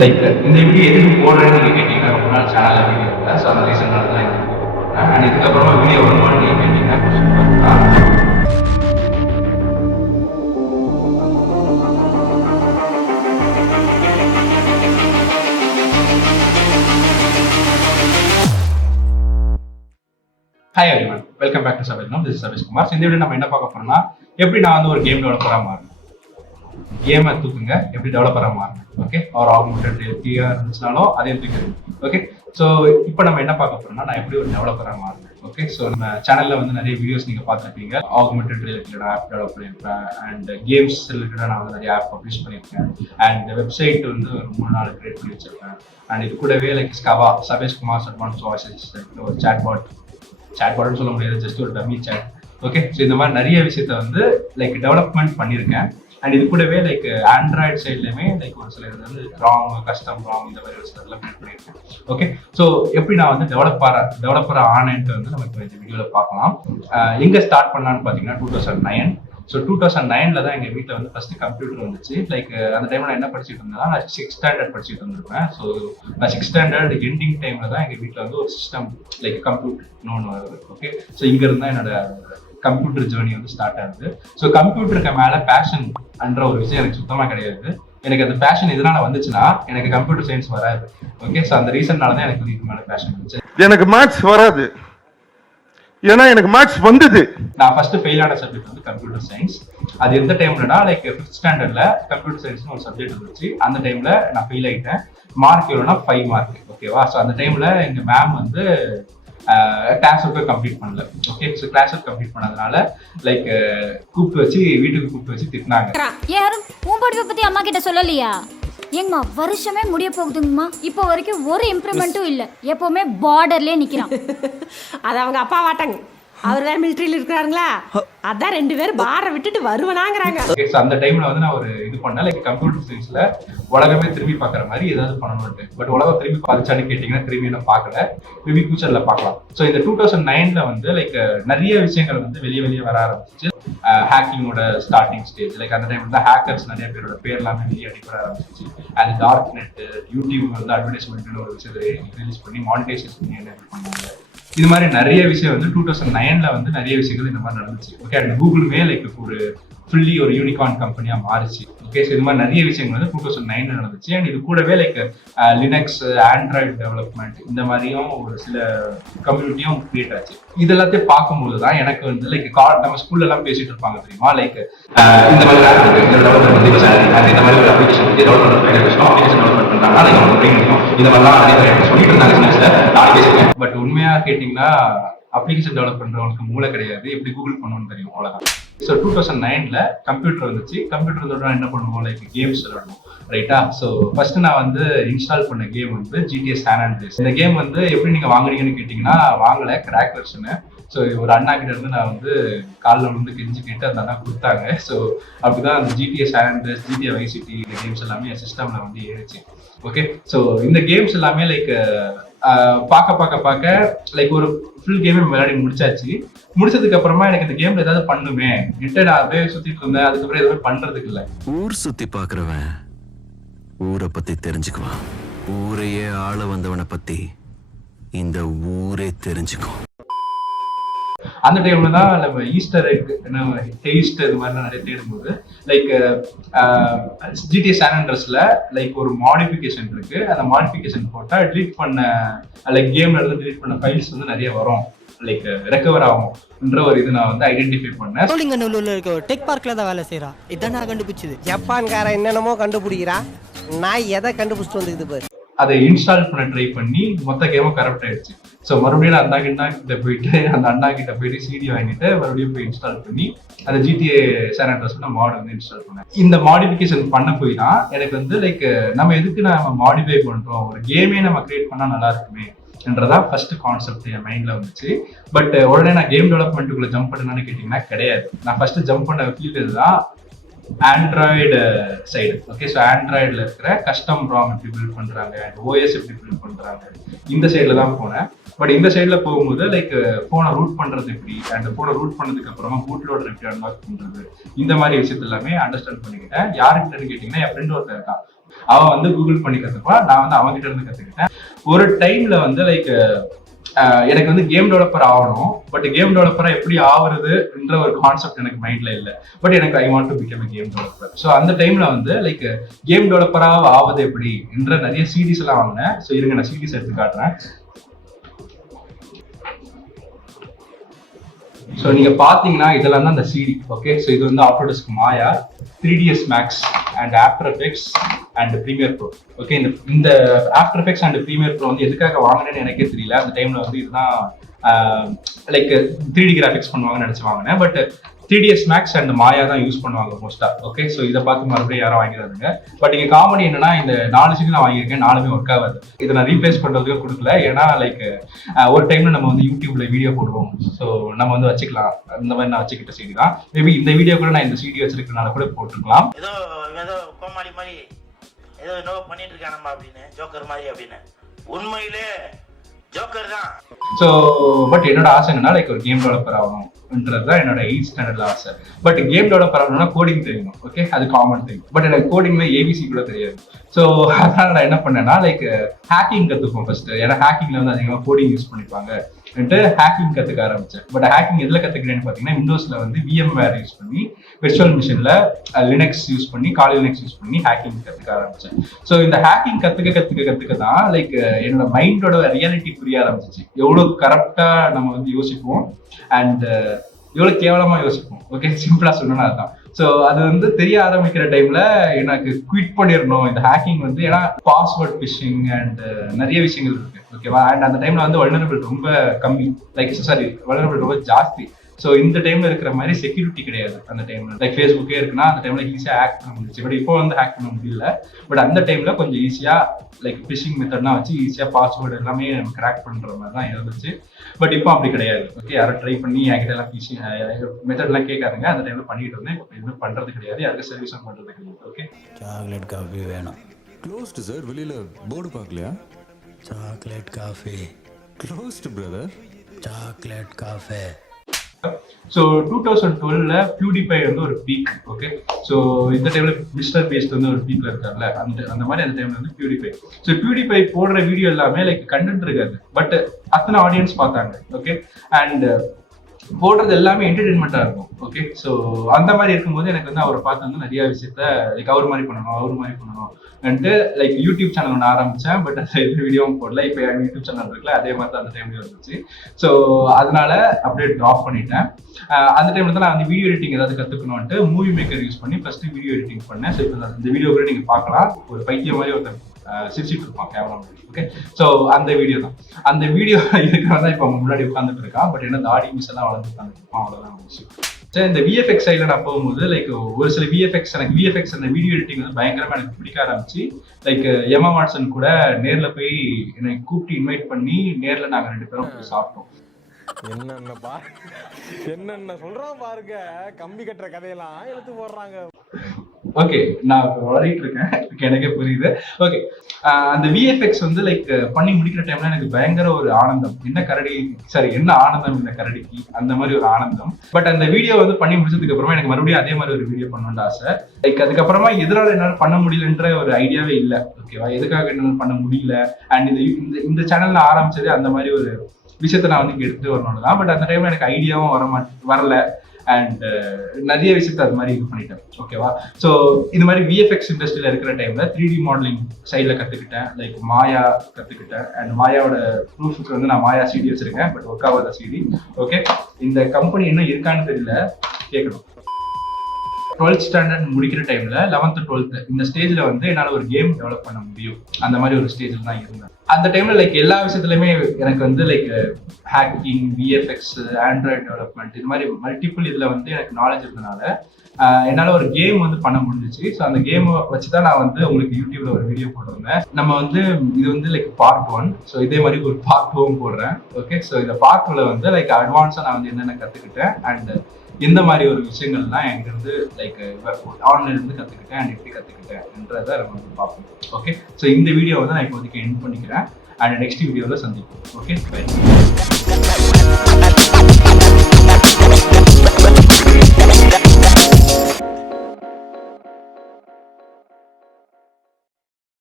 Like இந்த video எதுக்கு போடுறேன்னு நீங்கள் கேட்டிங்கன்னா ரொம்ப நாள் சேனலில் வீடியோ இல்லை. ஸோ அந்த ரீசனால தான் இந்த வீடியோ போடுறேன். அண்ட் இதுக்கப்புறமா வீடியோ வருமானு நீங்கள் கேட்டிங்கன்னா கொஸ்டின் பார்க்கலாம். Hi everyone, welcome back to SabyTheNoob. This is Sabish Kumar. இந்த வீடியோ நம்ம என்ன பார்க்க போறோம்னா, எப்படி நான் வந்து ஒரு கேம் டெவலப்பராக மாறணும், கேமை தூக்குங்க எப்படி டெவலப்பராக மாறணும். ஓகே, ஒரு ஆகுமெண்டட் ரியாலிட்டியாக இருந்துச்சுனாலும் அதையும் தூக்கிடுங்க. ஓகே, ஸோ இப்போ நம்ம என்ன பார்க்க போறோம்னா, நான் எப்படி ஒரு டெவலப்பராக மாறணும். ஓகே, ஸோ நம்ம சேனலில் வந்து நிறைய வீடியோஸ் நீங்கள் பார்த்துருப்பீங்க. ஆகுமெண்டட் ரிலேட்டட் ஆப் டெவலப் பண்ணியிருப்பேன், அண்ட் கேம்ஸ் ரிலேட்டடாக நான் வந்து நிறைய ஆப் பப்ளிஷ் பண்ணியிருக்கேன், அண்ட் வெப்சைட் வந்து ஒரு 3-4 கிரியேட் பண்ணி வச்சிருக்கேன். அண்ட் இது கூடவே லைக் ஸ்கவா, Sabeesh Kumar advance voice assistant, ஒரு சாட்பாட்னு சொல்ல முடியாது, ஜஸ்ட் ஒரு டம்மி சாட். ஓகே, ஸோ இந்த மாதிரி நிறைய விஷயத்த வந்து லைக் டெவலப்மெண்ட் பண்ணியிருக்கேன். அண்ட் இது கூடவே லைக் ஆண்ட்ராய்டு சைட்லையுமே லைக் ஒரு சில இது வந்து ராங், கஸ்டம் ராங், இந்த மாதிரி ஒரு சிலதெல்லாம் பில்ட் பண்ணியிருக்கேன். ஓகே, ஸோ எப்படி நான் வந்து டெவலப்பர் ஆனேன்ட்டு வந்து நம்ம இப்போ இந்த வீடியோவில் பார்க்கலாம். எங்கே ஸ்டார்ட் பண்ணலான்னு பார்த்தீங்கன்னா 2009. ஸோ 2009 தான் எங்கள் வீட்டில் வந்து ஃபர்ஸ்ட் கம்ப்யூட்டர் வந்துச்சு. லைக் அந்த டைமில் நான் என்ன படிச்சுட்டு இருந்தேன்னா, நான் 6th ஸ்டாண்டர்ட் படிச்சுட்டு இருந்திருப்பேன். ஸோ நான் 6th ஸ்டாண்டர்ட் எண்டிங் டைமில் தான் எங்கள் வீட்டில் வந்து ஒரு சிஸ்டம் லைக் கம்ப்யூட்டர்னு ஒன்று வருது. ஓகே, ஸோ இங்கேருந்து தான் என்னோட கம்ப்யூட்டர் ஜேர்னி வந்து ஸ்டார்ட் ஆகுது. ஸோ கம்ப்யூட்டருக்கு மேலே பேஷன் என்ற ஒரு விஷயம் எனக்கு சுத்தமாக கிடையாது. எனக்கு அந்த பேஷன் எதனால வந்துச்சுன்னா, எனக்கு கம்ப்யூட்டர் சயின்ஸ் வராது. ஓகே, ஸோ அந்த ரீசன்னால தான் எனக்கு இதுக்கு மேலே பேஷன் வந்துச்சு. எனக்கு மேத்ஸ் வராது, ஏன்னா எனக்கு மேத்ஸ் வந்தது. நான் ஃபர்ஸ்ட் ஃபெயில் ஆன சப்ஜெக்ட் வந்து கம்ப்யூட்டர் சயின்ஸ். அது எந்த டைம்லனா லைக் 5th ஸ்டாண்டர்ட்ல கம்ப்யூட்டர் சயின்ஸ்னு ஒரு சப்ஜெக்ட் இருந்துச்சு. அந்த டைம்ல நான் ஃபெயில் ஆயிட்டேன். மார்க் எவ்வளோனா 5 மார்க். ஓகேவா, ஸோ அந்த டைம்ல எங்க மேம் வந்து கிளாஸ் ஒர்க்கை கம்ப்ளீட் பண்ணல. Okay, so class work complete பண்ணதுனால லைக் வீட்டுக்கு கூப்பிட்டு வச்சு திட்டினாங்க. யாரும் உன் படிப்பை பத்தி அம்மா கிட்ட சொல்லலையா? ஏங்கம்மா வருஷமே முடிய போகுதுங்கம்மா, இப்போ வரைக்கும் ஒரு இம்ப்ரூவ்மெண்ட்டும் இல்லை, எப்பவுமே பார்டர்லயே நிக்கிறான். அது அவங்க அப்பா வாட்டாங்க, அவர் வேற மிலிட்டரியில இருக்கிறாருங்களா, அதான் 2 பேரும் பாரை விட்டுட்டு வருவனாங்கிறாங்க. ஓகே, ஸோ அந்த டைம்ல வந்து நான் ஒரு இது பண்ணேன், லைக் கம்ப்யூட்டர் சயின்ஸ்ல உலகமே திரும்பி பார்க்குற மாதிரி ஏதாவது பண்ணணும்ட்டு. பட் உலகம் திரும்பி பார்த்துச்சான்னு கேட்டிங்கன்னா திரும்பி என்ன பார்க்கல, மேபி ஃபியூச்சர்ல பார்க்கலாம். ஸோ இந்த 2009 வந்து லைக் நிறைய விஷயங்கள் வந்து வெளியே வர ஆரம்பிச்சிச்சு. ஹேக்கிங்கோட ஸ்டார்டிங் ஸ்டேஜ். லைக் அந்த டைம் வந்து ஹேக்கர்ஸ் நிறைய பேரோட பேர் எல்லாமே வெளியே அடிப்பட ஆரம்பிச்சிச்சு. அண்ட் டார்க் நெட், யூடியூப் வந்து அட்வர்டைஸ்மெண்ட்னு ஒரு விஷயத்தை ரிலீஸ் பண்ணி மானிட்டைசேஷன் பண்ணி என்ன பண்ணாங்க. இது மாதிரி நிறைய விஷயம் வந்து 2009 வந்து நிறைய விஷயங்கள் இந்த மாதிரி நடந்துச்சு. ஓகே, அண்ட் கூகுளுமே லைக் ஒரு ஃபுல்லி ஒரு யூனிகார்ன் கம்பெனியா மாறிச்சு. ஓகே, ஸோ இது மாதிரி நிறைய விஷயங்கள் வந்து 2009 நடந்துச்சு. அண்ட் இது கூடவே லைக் லினக்ஸ், ஆண்ட்ராய்டு டெவலப்மெண்ட், இந்த மாதிரியும் ஒரு சில கம்யூனிட்டியும் கிரியேட் ஆச்சு. இது எல்லாத்தையும் பார்க்கும்போது தான் எனக்கு வந்து லைக் நம்ம ஸ்கூல்ல எல்லாம் பேசிட்டு இருப்பாங்க தெரியுமா, லைக் இந்த மாதிரி இந்த மாதிரி ஒரு அப்ளிகேஷன் வந்து டெவலப்மெண்ட் பண்றாங்கன்னா இந்த மாதிரிலாம் நிறைய பேர் சொல்லிட்டு இருந்தாங்க. பட் உண்மையா கேட்டீங்கன்னா அப்ளிகேஷன் டெவலப் பண்றவங்களுக்கு மூளை கிடையாது, எப்படி கூகுள் பண்ணணும்னு தெரியும், அவ்வளவுதான். ஸோ 2009 கம்ப்யூட்டர் வந்துச்சு. கம்ப்யூட்டர் வந்து என்ன பண்ணுவோம், லைக் கேம்ஸ் விளையாடணும், ரைட்டா. ஸோ ஃபர்ஸ்ட் நான் வந்து இன்ஸ்டால் பண்ண கேம் வந்து GTA San Andreas. இந்த கேம் வந்து எப்படி நீங்க வாங்குறீங்கன்னு கேட்டீங்கன்னா, வாங்கல, கிராக் வெர்ஷனு. ஸோ ஒரு அண்ணா கிட்ட இருந்து நான் வந்து காலில் வந்து கெஞ்சி கேட்டு அந்த அண்ணா கொடுத்தாங்க. ஸோ அப்படிதான் அந்த GTA San Andreas, GTA Vice City, இந்த கேம்ஸ் எல்லாமே என் சிஸ்டம்ல வந்து ஏறிச்சு. ஓகே, ஸோ இந்த கேம்ஸ் எல்லாமே லைக் பார்க்க லைக் ஒரு ஃபுல் கேமே விளையாடி முடிச்சதுக்கு அப்புறமா எனக்கு இந்த கேம்ல ஏதாவது பண்ணுமே நான் அப்படியே சுத்திட்டு இருந்தேன். அதுக்கப்புறம் எதுவுமே பண்றதுக்கு இல்லை. ஊர் சுத்தி பாக்குறவன் ஊரை பத்தி தெரிஞ்சுக்குவான், ஊரையே ஆள வந்தவனை பத்தி இந்த ஊரே தெரிஞ்சுக்கும். அந்த டைம்ல தான் நம்ம ஈஸ்டர் எக், டேஸ்ட், இது மாதிரிலாம் நிறைய தேடும்போது லைக் GTA San Andreasல லைக் ஒரு மாடிஃபிகேஷன் இருக்கு. அந்த மாடிஃபிகேஷன் போட்டா டிலீட் பண்ண லைக் கேம்ல இருந்து டிலீட் பண்ண ஃபைல்ஸ் வந்து நிறைய வரும், லைக் ரெக்கவர் ஆகும்ன்ற ஒரு இது நான் வந்து ஐடென்டிஃபை பண்ணேன். சோழிங்கநல்லூர்ல இருக்க ஒரு டெக் பார்க்ல தான் வேலை செய்யறா. இதான் நான் கண்டுபிடிச்சது. ஜப்பான்காரன் என்னென்னமோ கண்டுபிடிக்கிறா, நான் எதை கண்டுபிடிச்சிட்டு வந்துக்குது பாரு. அதை இன்ஸ்டால் பண்ண ட்ரை பண்ணி மொத்த கேமும் கரெக்ட் ஆயிடுச்சு. ஸோ மறுபடியும் அந்த அண்ணா கிட்ட போயிட்டு சிடி வாங்கிட்டு மறுபடியும் போய் இன்ஸ்டால் பண்ணி அந்த GTA San Andreas மாட் வந்து இன்ஸ்டால் பண்ணேன். இந்த மாடிஃபிகேஷன் பண்ண போய் தான் எனக்கு வந்து லைக் நம்ம எதுக்கு நம்ம மாடிஃபை பண்றோம், ஒரு கேமே நம்ம கிரியேட் பண்ணா நல்லா இருக்குமே என்றதான் ஃபர்ஸ்ட் கான்செப்ட் என் மைண்ட்ல வந்துச்சு. பட் உடனே நான் கேம் டெவலப்மெண்ட்டுக்குள்ள ஜம்ப் பண்ணேன்னு கேட்டீங்கன்னா கிடையாது. நான் ஃபர்ஸ்ட் ஜம்ப் பண்ண ஃபீல்டு தான் ஆண்ட்ராய்டு சைடு. ஓகே, ஸோ ஆண்ட்ராய்டில் இருக்கிற கஸ்டம் ராம் எப்படி பில்ட் பண்றாங்க, ஓஎஸ் எப்படி பில்ட் பண்றாங்க, இந்த சைடில் தான் போனேன். பட் இந்த சைடில் போகும்போது லைக் ஃபோனை ரூட் பண்றது எப்படி, அண்ட் ஃபோனை ரூட் பண்ணதுக்கு அப்புறமா பூட் லோடர் எப்படி அன்லாக் பண்றது, இந்த மாதிரி விஷயத்த எல்லாமே அண்டர்ஸ்டாண்ட் பண்ணிக்கிட்டேன். யாருக்கிட்டன்னு கேட்டீங்கன்னா என் ஃப்ரெண்ட் ஒருத்தர் இருக்கான். அவன் வந்து கூகுள் பண்ணி கத்துப்பான், நான் வந்து அவன்கிட்ட இருந்து கத்துக்கிட்டேன். ஒரு டைம்ல வந்து லைக் எனக்கு வந்து கேம் டெவலப்பர் ஆகணும், பட் கேம் டெவலப்பரா எப்படி ஆகுறதுன்ற ஒரு கான்செப்ட் எனக்கு மைண்ட்ல இல்லை. பட் எனக்கு I want to become game developer. So அந்த டைம்ல வந்து லைக் கேம் டெவலப்பரா ஆகுது எப்படி என்ற நிறைய சீடிஸ் எல்லாம் வாங்கினேன். ஸோ இருங்க நான் சீடிஸ் எடுத்து காட்டுறேன். ஸோ நீங்க பாத்தீங்கன்னா இதெல்லாம் தான் அந்த சிடி. ஓகே, ஸோ இது வந்து Autodesk Maya, 3ds Max and After Effects and Premiere Pro. Okay, இந்த After Effects and Premiere Pro வந்து எதுக்காக வாங்கினேன்னு எனக்கே தெரியல. அந்த டைம்ல வந்து இதுதான் லைக் 3D கிராஃபிக்ஸ் பண்ணுவாங்கன்னு நினைச்சு வாங்கினேன். பட் 3ds Max அண்ட் மாயா தான் யூஸ் பண்ணுவாங்க மோஸ்டா. ஓகே, ஸோ இதை பார்த்து மறுபடியும் யாரும் வாங்கிறாதுங்க. பட் இங்க காமெடி என்னன்னா, இந்த 4 சீடி நான் வாங்கியிருக்கேன், 4மே ஒர்க் ஆகாது. இதை நான் ரீப்ளேஸ் பண்றதுக்கு கொடுக்கல. ஏன்னா லைக் ஒரு டைம்ல நம்ம வந்து யூடியூப்ல வீடியோ போடுவோம், ஸோ நம்ம வந்து வச்சுக்கலாம். இந்த மாதிரி நான் வச்சுக்கிட்ட சீடி தான். மேபி இந்த வீடியோ கூட நான் இந்த சீடி வச்சிருக்கனால கூட போட்டுருக்கலாம். ஏதோ கோமாளி மாதிரி ஏதோ என்னவோ பண்ணிட்டு இருக்கானம்மா அப்படின்னு, ஜோக்கர் மாதிரி அப்படின்னு. உண்மையிலே ஜோக்கர் தான். ஸோ பட் என்னோட ஆசை என்னன்னா லைக் ஒரு கேம் டெவலப்பர் ஆகணும்ன்றது தான் என்னோட 8th ஸ்டாண்டர்ட்ல ஆசை. பட் கேம் டெவலப்பர் ஆகணும்னா கோடிங் தெரியணும். ஓகே, அது காமன் திங். பட் எனக்கு கோடிங்ல ஏபிசி கூட தெரியாது. ஸோ அதனால நான் என்ன பண்ணேன்னா லைக் ஹேக்கிங் கற்றுப்போம் ஃபர்ஸ்ட். ஏன்னா ஹேக்கிங்ல வந்து அதிகமாக கோடிங் யூஸ் பண்ணிப்பாங்க. ஹேக்கிங் கற்றுக்க ஆரம்பிச்சேன். பட் ஹேக்கிங் எதில் கற்றுக்கிறேன்னு பார்த்தீங்கன்னா, விண்டோஸ்ல வந்து VMware யூஸ் பண்ணி, விர்ச்சுவல் மிஷின்ல லினக்ஸ் யூஸ் பண்ணி, காலி லினக்ஸ் யூஸ் பண்ணி ஹேக்கிங் கற்றுக்க ஆரம்பிச்சேன். ஸோ இந்த ஹேக்கிங் கற்றுக்க தான் லைக் என்னோட மைண்டோட ரியாலிட்டி புரிய ஆரம்பிச்சிச்சு. எவ்வளோ கரெக்டா நம்ம வந்து யோசிப்போம் அண்ட் எவ்வளோ கேவலமா யோசிப்போம். ஓகே, சிம்பிளா சொல்லணும்னா அதுதான். ஸோ அது வந்து தெரிய ஆரம்பிக்கிற டைம்ல எனக்கு குவிட் பண்ணிடணும் இந்த ஹேக்கிங் வந்து. ஏன்னா பாஸ்வேர்ட் ஃபிஷிங் அண்ட் நிறைய விஷயங்கள் இருக்கு. ஓகேவா, அண்ட் அந்த டைம்ல வந்து வல்னரபிள் ரொம்ப கம்மி, லைக் சாரி வல்னரபிள் ரொம்ப ஜாஸ்தி. ஸோ இந்த டைம்ல இருக்கிற மாதிரி செக்யூரிட்டி கிடையாது அந்த டைம்ல. லைக் ஃபேஸ்புக்கே இருக்குன்னா அந்த டைம்ல ஈஸியா ஹேக் பண்ண முடிச்சு. பட் இப்போ வந்து ஹேக் பண்ண முடியல. பட் அந்த டைம்ல கொஞ்சம் ஈஸியா லைக் ஃபிஷிங் மெத்தட்லாம் வச்சு ஈஸியா பாஸ்வேர்டு எல்லாமே நம்ம கிராக் பண்ற மாதிரி தான் இருந்துச்சு. பட் இப்போ அப்படி கிடையாது. ஓகே, யாரும் ட்ரை பண்ணி என்கிட்ட எல்லாம் ஃபிஷிங் மெத்தட்லாம் கேட்காதுங்க. அந்த டைம்ல பண்ணிட்டு இருந்தேன். இப்போ எதுவும் பண்றது கிடையாது, யாருக்கும் சர்வீஸும் பண்றது கிடையாது. ஓகே, சாக்லேட் காஃபி வேணும். க்ளோஸ்டு சார், வெளியில போர்டு பார்க்கலையா? Chocolate coffee closed brother. Chocolate coffee. So 2012ல பியூடிஃபை வந்து ஒரு பீக். ஓகே, ஸோ இந்த டைம்ல மிஸ்டர் பேஸ்ட் வந்து ஒரு பீக்ல இருக்கார்ல, அந்த மாதிரி அந்த டைம்ல வந்து பியூடிஃபை. ஸோ பியூடிஃபை போடுற வீடியோ எல்லாமே லைக் கண்டென்ட் இருக்காது, பட் அத்தனை ஆடியன்ஸ் பார்த்தாங்க. ஓகே, அண்ட் போடுறது எல்லாமே என்டர்டெயின்மெண்டா இருக்கும். ஓகே, ஸோ அந்த மாதிரி இருக்கும்போது எனக்கு வந்து அவரை பார்த்து வந்து நிறைய விஷயத்த லைக் அவர் மாதிரி பண்ணணும் லைக் யூடியூப் சேனல் ஒன்று ஆரம்பிச்சேன். பட் அந்த வீடியோவும் போடல. இப்போ என் யூடியூப் சேனல் இருக்குல்ல, அதே மாதிரி தான் அந்த டைம்ல இருந்துச்சு. ஸோ அதனால அப்படியே ட்ராப் பண்ணிட்டேன். அந்த டைம்ல தான் நான் வந்து வீடியோ எடிட்டிங் ஏதாவது கத்துக்கணும்ட்டு மூவி மேக்கர் யூஸ் பண்ணி ஃபர்ஸ்ட் வீடியோ எடிட்டிங் பண்ணேன். ஸோ இப்போ இந்த வீடியோ கூட நீங்க பார்க்கலாம். ஒரு பைத்தியம் மாதிரி ஒருத்தர் சிரிச்சிட்டு இருப்பான் கேமரா முன்னாடி. ஓகே, ஸோ அந்த வீடியோ தான். அந்த வீடியோ இருக்கிறவன் தான் இப்போ முன்னாடி உட்காந்துட்டு இருக்கான். பட் என்ன தாடி மிஸ் எல்லாம் வளர்ந்து உட்காந்துருப்பான், அவ்வளோதான் விஷயம். சரி, இந்த விஎஃப்எக்ஸ் சைடில் நான் போகும்போது லைக் ஒரு சில விஎஃப்எக்ஸ் அந்த வீடியோ எடிட்டிங் வந்து பயங்கரமா எனக்கு பிடிக்க ஆரம்பிச்சு. லைக் எம்மா வாட்சன் கூட நேர்ல போய் என்னை கூப்பிட்டு இன்வைட் பண்ணி நேர்ல நாங்கள் 2 பேரும் போய் சாப்பிட்டோம். என்னென்ன சொல்றான் பாருங்க, கம்பி கட்டுற கதையெல்லாம் எடுத்து போடுறாங்க. ஓகே, நான் வளரிட்டு இருக்கேன், எனக்கே புரியுது. ஓகே, அந்த விஎஃப்எக்ஸ் வந்து லைக் பண்ணி முடிக்கிற டைம்ல எனக்கு பயங்கர ஒரு ஆனந்தம். என்ன ஆனந்தம் இந்த கரடிக்கு, அந்த மாதிரி ஒரு ஆனந்தம். பட் அந்த வீடியோ வந்து பண்ணி முடிச்சதுக்கு அப்புறமா எனக்கு மறுபடியும் அதே மாதிரி ஒரு வீடியோ பண்ணணும்னு ஆசை. லைக் அதுக்கப்புறமா எதனால என்னால பண்ண முடியலன்ற ஒரு ஐடியாவே இல்லை. ஓகேவா, எதுக்காக என்னால பண்ண முடியல. அண்ட் இந்த சேனல்ல ஆரம்பிச்சதே அந்த மாதிரி ஒரு விஷயத்த நான் வந்து எடுத்துட்டு வரணும்னு தான். பட் அந்த டைம்ல எனக்கு ஐடியாவும் வரல. அண்ட் நிறைய விஷயத்த அது மாதிரி இது பண்ணிட்டேன். ஓகேவா, ஸோ இது மாதிரி விஎஃப்எக்ஸ் இண்டஸ்ட்ரியில இருக்கிற டைம்ல 3D மாடலிங் சைட்ல கத்துக்கிட்டேன். லைக் மாயா கத்துக்கிட்டேன். அண்ட் மாயாவோட ப்ரூஃபுக்கு வந்து நான் மாயா சிடி வச்சிருக்கேன், பட் ஒர்க் ஆகாத சிடி. ஓகே, இந்த கம்பெனி இன்னும் இருக்கான்னு தெரியல, கேட்கணும். 12th ஸ்டாண்டர்ட் முடிக்கிற டைம்ல 11th 12th இந்த ஸ்டேஜ்ல வந்து என்னால ஒரு கேம் டெவலப் பண்ண முடியும். அந்த மாதிரி ஒரு ஸ்டேஜ்ல தான் இருந்தேன். அந்த டைம்ல லைக் எல்லா விஷயத்துலயுமே எனக்கு வந்து like hacking, VFX, Android development, இது மாதிரி மல்டிபிள் இதுல வந்து எனக்கு நாலேஜ் இருந்தனால என்னால ஒரு கேம் வந்து பண்ண முடிஞ்சிச்சு. ஸோ அந்த கேம் வச்சுதான் நான் வந்து உங்களுக்கு யூடியூப்ல ஒரு வீடியோ போட்டிருந்தேன். நம்ம வந்து இது வந்து லைக் பார்ட் 1. ஸோ இதே மாதிரி ஒரு பார்ட் 2 போடுறேன். ஓகே, ஸோ இந்த பார்ட் 2ல வந்து லைக் அட்வான்ஸா நான் வந்து என்னென்ன கத்துக்கிட்டேன் அண்ட் இந்த மாதிரி ஒரு விஷயங்கள்லாம் எங்கிருந்து லைக் ஆன்லைன்ல இருந்து கத்துக்கிட்டேன் அண்ட் எப்படி கத்துக்கிட்டேன்றதை நம்ம வந்து பார்ப்போம். ஓகே, ஸோ இந்த வீடியோ வந்து நான் இப்போதைக்கு எண்ட் பண்ணிக்கிறேன். அண்ட் நெக்ஸ்ட் வீடியோவில் சந்திப்போம். Okay, by.